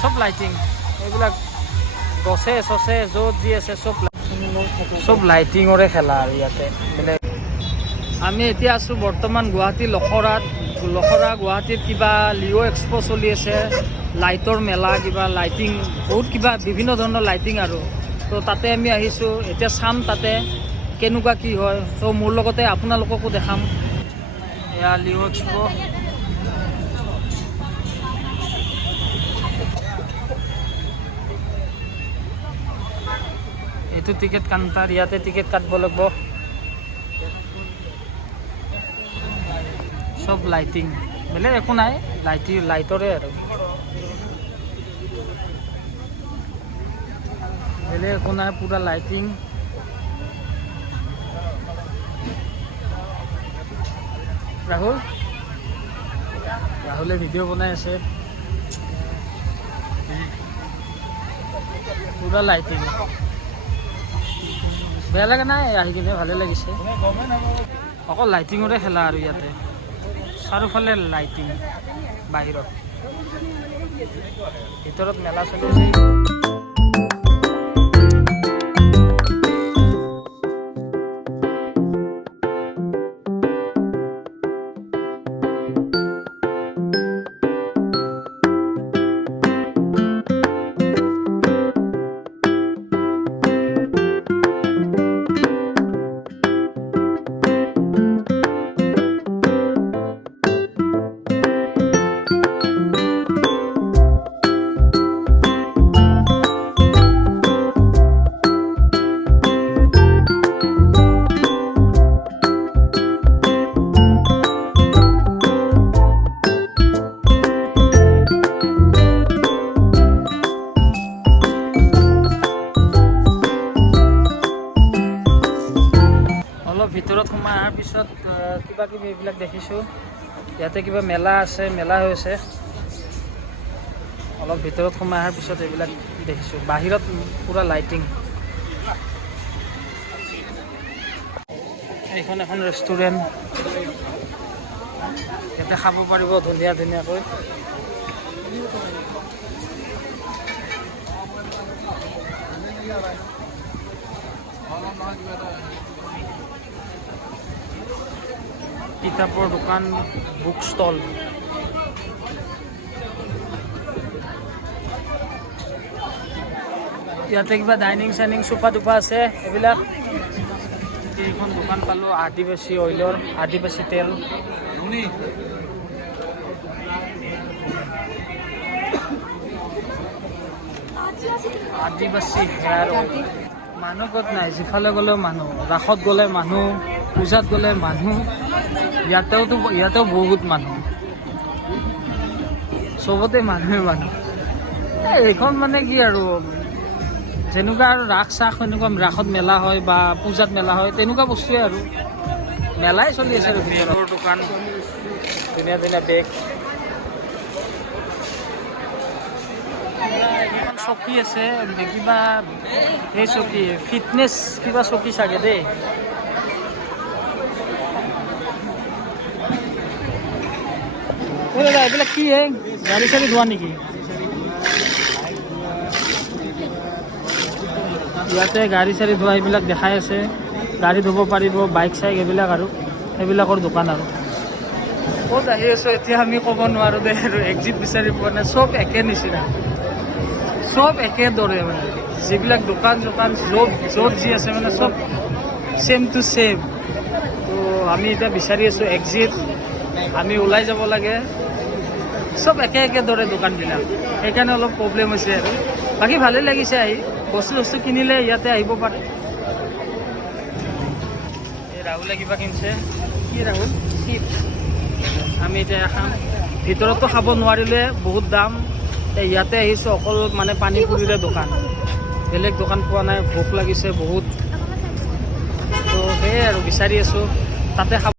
সব লাইটিং এইবিলাক গছে চছে য'ত যি আছে চব লাইটিঙৰে খেলা আৰু ইয়াতে বেলেগ। আমি এতিয়া আছোঁ বৰ্তমান গুৱাহাটী লখৰা গুৱাহাটীত কিবা লিঅ' এক্সপ' চলি আছে, লাইটৰ মেলা, কিবা লাইটিং বহুত কিবা বিভিন্ন ধৰণৰ লাইটিং আৰু তো তাতে আমি আহিছোঁ। এতিয়া চাম তাতে কেনেকুৱা কি হয়, তো মোৰ লগতে আপোনালোককো দেখাম। এয়া লিঅ' এক্সপ'। এইটো টিকেট কাউণ্টাৰ, ইয়াতে টিকেট কাটিব লাগিব। সব লাইটিং, বেলেগ একো নাই, লাইটৰে আৰু বেলেগ একো নাই, পুৰা লাইটিং। ৰাহুলে ভিডিঅ' বনাই আছে, পুৰা লাইটিং। বেয়া লগা নাই, আহি কিনে ভালে লাগিছে। অকল লাইটিঙৰে খেলা আৰু ইয়াতে চাৰিওফালে লাইটিং। বাহিৰত ভিতৰত মেলা চলি আছে। অলপ ভিতৰত সোমাই অহাৰ পিছত কিবা কিবি এইবিলাক দেখিছোঁ। ইয়াতে কিবা মেলা আছে, মেলা হৈছে। অলপ ভিতৰত সোমাই অহাৰ পিছত এইবিলাক দেখিছোঁ। বাহিৰত পুৰা লাইটিং। এইখন এখন ৰেষ্টুৰেণ্ট, ইয়াতে খাব পাৰিব ধুনীয়াকৈ। কিতাপৰ দোকান, বুক ষ্টল। ইয়াতে কিবা ডাইনিং চাইনিং চোফা টোফা আছে এইবিলাক। এইখন দোকান পালোঁ, আদিবাসী অইলৰ, আদিবাসী তেল। আদিবাসী হেয়াৰ অইল। মানুহ ক'ত নাই, যিফালে গ'লেও মানুহ, ৰাসত গ'লে মানুহ, পূজাত গ'লে মানুহ। ইয়াতেও বহুত মানুহ, চবতে মানুহে মানুহ। এইখন মানে কি আৰু যেনেকুৱা আৰু ৰাস চাস এনেকুৱা ৰাসত মেলা হয় বা পূজাত মেলা হয়, তেনেকুৱা বস্তুৱে আৰু মেলাই চলি আছে আৰু ভিতৰৰ দোকান। ধুনীয়া বেগ। চকী আছে, কিবা এই চকী ফিটনেছ কিবা চকী চাগে দেই। দাদা এইবিলাক কি হে, গাড়ী চাড়ী ধোৱা নেকি? ইয়াতে গাড়ী চাড়ী ধোৱা এইবিলাক দেখাই আছে। গাড়ী ধুব পাৰিব, বাইক চাইক এইবিলাক আৰু সেইবিলাকৰ দোকান আৰু। ক'ত আহি আছোঁ এতিয়া আমি ক'ব নোৱাৰোঁ দেই, আৰু এক্সিট বিচাৰি পোৱা নাই। চব একে নিচিনা, চব একেদৰে মানে যিবিলাক দোকান চোকান য'ত যি আছে মানে চব ছেম টু ছেম। তো আমি এতিয়া বিচাৰি আছোঁ এক্সিট, আমি ওলাই যাব লাগে। চব একে দৰে দোকানবিলাক, সেইকাৰণে অলপ প্ৰব্লেম হৈছে আৰু বাকী ভালেই লাগিছে আহি। বস্তু কিনিলে ইয়াতে আহিব পাৰে। এই ৰাহুলে কিবা কিনিছে, কি ৰাহুল? চিপছ। আমি এতিয়া খাম। ভিতৰতো খাব নোৱাৰিলে, বহুত দাম। ইয়াতে আহিছোঁ অকল মানে পানী পুৰিৰে দোকান, বেলেগ দোকান পোৱা নাই। ভোক লাগিছে বহুত, তো সেয়াই আৰু বিচাৰি আছোঁ তাতে খাব।